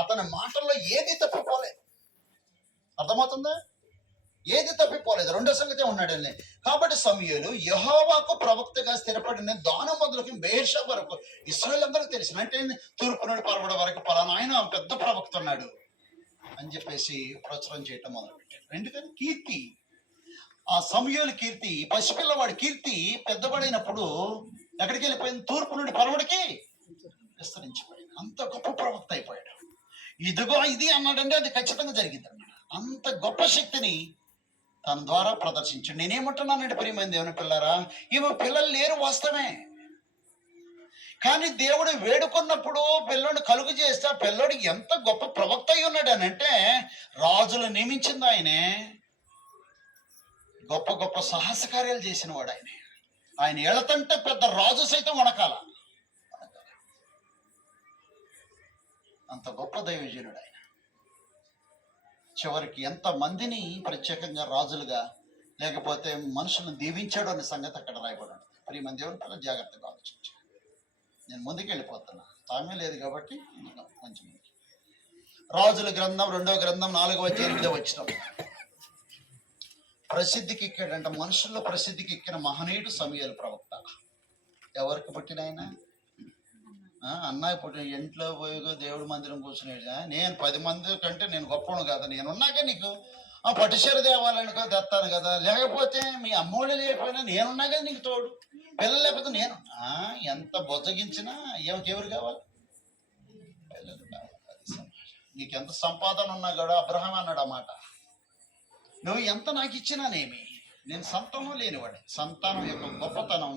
అతని మాటల్లో ఏది తప్పిపోలేదు. అర్థమవుతుందా? ఏది తప్పిపోలేదు. రెండో సంగతి ఉన్నాడండి. కాబట్టి సమూయేలు యెహోవాకు ప్రవక్తగా స్థిరపడిన దాను మొదలుకి బెయేర్షా వరకు ఇశ్రాయేల్ అందరూ తెలిసిన అంటే తూర్పు నుండి పరమడ వరకు పలానా ఆయన పెద్ద ప్రవక్త ఉన్నాడు అని చెప్పేసి ప్రచురం చేయటం మొదలుపెట్టాడు. ఎందుకని కీర్తి, ఆ సమూయేలు కీర్తి, పసిపిల్లవాడి కీర్తి పెద్దవాడైనప్పుడు ఎక్కడికి వెళ్ళిపోయింది? తూర్పు నుండి పరమడికి విస్తరించిపోయింది. అంత గొప్ప ప్రవక్త అయిపోయాడు. ఇదిగో ఇది అన్నాడంటే అది ఖచ్చితంగా జరిగింది అన్నమాట. అంత గొప్ప శక్తిని తన ద్వారా ప్రదర్శించండి. నేనేమంటున్నానంటే ప్రియమైన దేవుని పిల్లరా, ఈమె పిల్లలు లేరు వాస్తవమే, కానీ దేవుడు వేడుకున్నప్పుడు పిల్లోని కలుగు చేస్తే ఆ పిల్లోడు ఎంత గొప్ప ప్రవక్త అయి ఉన్నాడు అని అంటే, రాజులు నియమించింది ఆయనే, గొప్ప గొప్ప సాహస కార్యాలు చేసిన వాడు ఆయనే. ఆయన ఎళతంటే పెద్ద రాజు సైతం వణకాల, అంత గొప్ప దైవజనుడు ఆయన. చివరికి ఎంత మందిని ప్రత్యేకంగా రాజులుగా లేకపోతే మనుషులను దీవించాడు అనే సంగతి అక్కడ రాయబడి ఉంటుంది. ప్రియమైన దేవుని పిల్లలు జాగ్రత్తగా ఆలోచించాను. నేను ముందుకు వెళ్ళిపోతున్నా, సమయం లేదు కాబట్టి కొంచెం. రాజుల గ్రంథం 2వ గ్రంథం 4వ 8వ వచనం. ప్రసిద్ధికి ఎక్కాడంట, మనుషుల్లో ప్రసిద్ధికి ఎక్కిన మహనీయుడు సమూయేలు ప్రవక్త. ఎవరికి పుట్టిన ఆయన? అన్నయ్య పుట్టిన ఇంట్లో పోయి దేవుడి మందిరం కూర్చునేది. నేను 10 మంది కంటే నేను గొప్పను కదా, నేనున్నాక నీకు పట్టుచీర తేవాలనుకో తెస్తాను కదా, లేకపోతే మీ అమ్మోళ్ళు లేకపోయినా నేనున్నా కదా నీకు తోడు, పిల్లలు లేకపోతే నేను. ఎంత బొజ్జగించినా ఎవరు కావాలి? పిల్లలు కావాలి. అది సమాజం. నీకెంత సంపాదన ఉన్నా కూడా అబ్రహాం అన్నాడు ఆ మాట, నువ్వు ఎంత నాకు ఇచ్చినానేమి, నేను సంతానం లేనివాడి. సంతానం యొక్క గొప్పతనం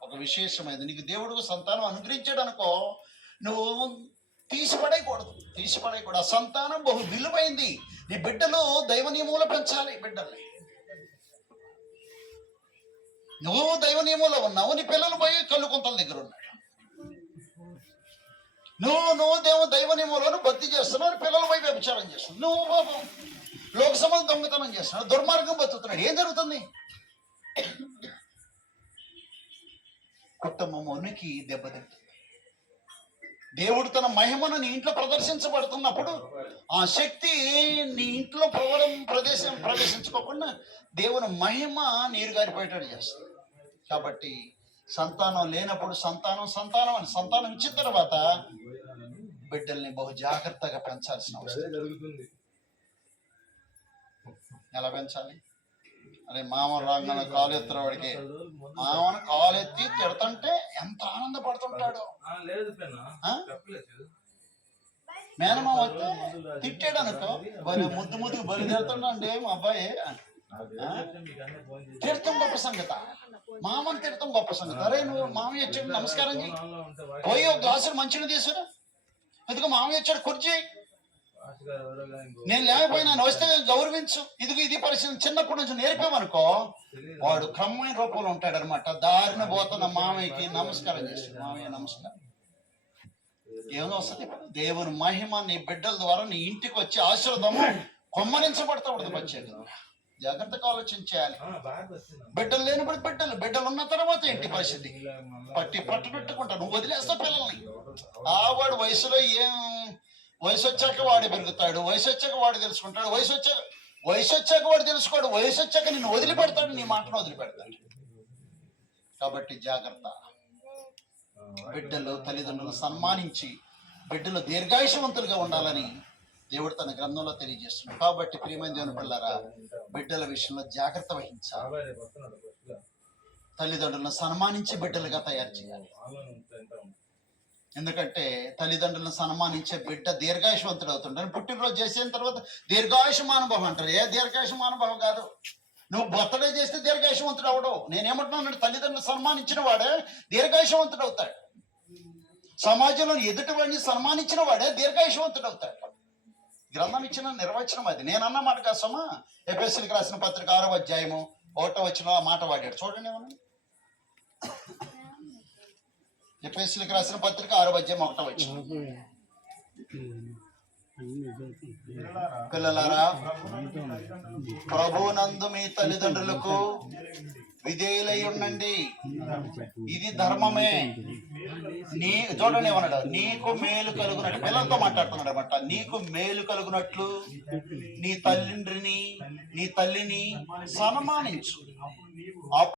ఒక విశేషమైనది. నీకు దేవుడు సంతానం అనుగ్రహించాడు అనుకో, నువ్వు తీసిపడేయకూడదు. ఆ సంతానం బహు విలువైంది. నీ బిడ్డలు దైవ నియమంలో పెంచాలి. బిడ్డల్ని నువ్వు దైవ నియమంలో ఉన్నావు, నీ పిల్లలు పోయి కళ్ళు కొంతల దగ్గర ఉన్నాడు. నువ్వు దైవ నియమంలో భక్తి చేస్తున్నావు, పిల్లలు పోయి వ్యభిచారం చేస్తున్నావు. నువ్వు లోక సంబంధం దొంగతనం చేస్తున్నాడు, దుర్మార్గం బతుకుతున్నాడు. ఏం జరుగుతుంది? కుటుంబమునికి దెబ్బతింటుంది. దేవుడు తన మహిమను నీ ఇంట్లో ప్రదర్శించబడుతున్నప్పుడు ఆ శక్తి నీ ఇంట్లో ప్రవేశించుకోకుండా దేవుని మహిమ నీరు గారిపోయేటట్టు చేస్తుంది. కాబట్టి సంతానం లేనప్పుడు సంతానం ఇచ్చిన తర్వాత బిడ్డల్ని బహు జాగ్రత్తగా పెంచాల్సిన అవసరం జరుగుతుంది. ఎలా పెంచాలి? అరే మామ రాగానే కాలు ఎత్తున వాడికి, మామను కాలు ఎత్తి తిడతంటే ఎంత ఆనందపడుతుంటాడు. మేనమామ వస్తే తిట్టాడు అనుకో, ముద్దుకు బలి తిడుతుండే మా అబ్బాయి. తిడతాం గొప్ప సంగత, మామని తిడతాం గొప్ప సంగతి. అరే నువ్వు మామయ్య వచ్చాడు నమస్కారం చేయి, పోయి ఒక గ్లాసులు మంచిని తీసుకురా, ఎందుకు మామయ్య వచ్చాడు కుర్చీ, నేను లేకపోయినా వస్తే గౌరవించు. ఇది పరిస్థితి చిన్నప్పటి నుంచి నేర్పామనుకో, వాడు క్రమమైన రూపంలో ఉంటాడు అనమాట. దారిన పోతున్న మామయ్యకి నమస్కారం చేస్తాడు, మామయ్య నమస్కారం. ఏమో వస్తుంది, దేవుని మహిమ నీ బిడ్డల ద్వారా నీ ఇంటికి వచ్చి ఆశీర్వాదము కొమ్మరించబడతా ఉంటుంది. ప్రత్యేకంగా జాగ్రత్తగా ఆలోచించాలి. బిడ్డలు లేనప్పుడు బిడ్డలు ఉన్న తర్వాత ఇంటి పరిస్థితి పట్టు పెట్టుకుంటా, నువ్వు వదిలేస్తావు పిల్లల్ని. వాడు వయసులో వయసు వచ్చాక వాడు పెరుగుతాడు, వయసు వచ్చాక వాడు తెలుసుకుంటాడు, వయసు వచ్చాక వాడు తెలుసుకోడు, వయసు వచ్చాక నిన్ను వదిలిపెడతాడు, నీ మాటను వదిలిపెడతాడు. కాబట్టి జాగ్రత్త. బిడ్డలు తల్లిదండ్రులను సన్మానించి బిడ్డలు దీర్ఘాయుషవంతులుగా ఉండాలని దేవుడు తన గ్రంథంలో తెలియజేస్తున్నాడు. కాబట్టి ప్రియమైన దేవుని పిల్లరా, బిడ్డల విషయంలో జాగ్రత్త వహించాలి. తల్లిదండ్రులను సన్మానించి బిడ్డలుగా తయారు చేయాలి. ఎందుకంటే తల్లిదండ్రులను సన్మానించే బిడ్డ దీర్ఘాయుషవంతుడు అవుతుంటాడు. పుట్టినరోజు చేసిన తర్వాత దీర్ఘాయుష మానుభవం అంటారు. ఏ దీర్ఘాయుష మానుభవం కాదు. నువ్వు బర్త్డే చేస్తే దీర్ఘాయుషవంతుడు అవడవు. నేనేమంటున్నాను, తల్లిదండ్రులు సన్మానించిన వాడే దీర్ఘాయుషవంతుడు అవుతాడు. సమాజంలో ఎదుటివాడిని సన్మానించిన వాడే దీర్ఘాయుషవంతుడు అవుతాడు. గ్రంథం ఇచ్చిన నిర్వచనం అది. నేనన్న మాట కోసమా ఎఫెసీయులకు రాసిన పత్రిక 6వ అధ్యాయము 1వ వచనం ఆ మాట వాడాడు. చూడండి, ఏమన్నా ఎఫెసీయులకు రాసిన పత్రిక 6వ అధ్యాయం 1వ వచనం. పిల్లలారా, ప్రభువునందు మీ తల్లిదండ్రులకు విధేయులై ఉండండి, ఇది ధర్మమే. చూడండి ఏమన్నాడు, నీకు మేలు కలుగునట్టు, పిల్లలతో మాట్లాడుతున్నాడు అనమాట. నీకు మేలు కలుగునట్లు నీ తల్లిని సన్మానించు.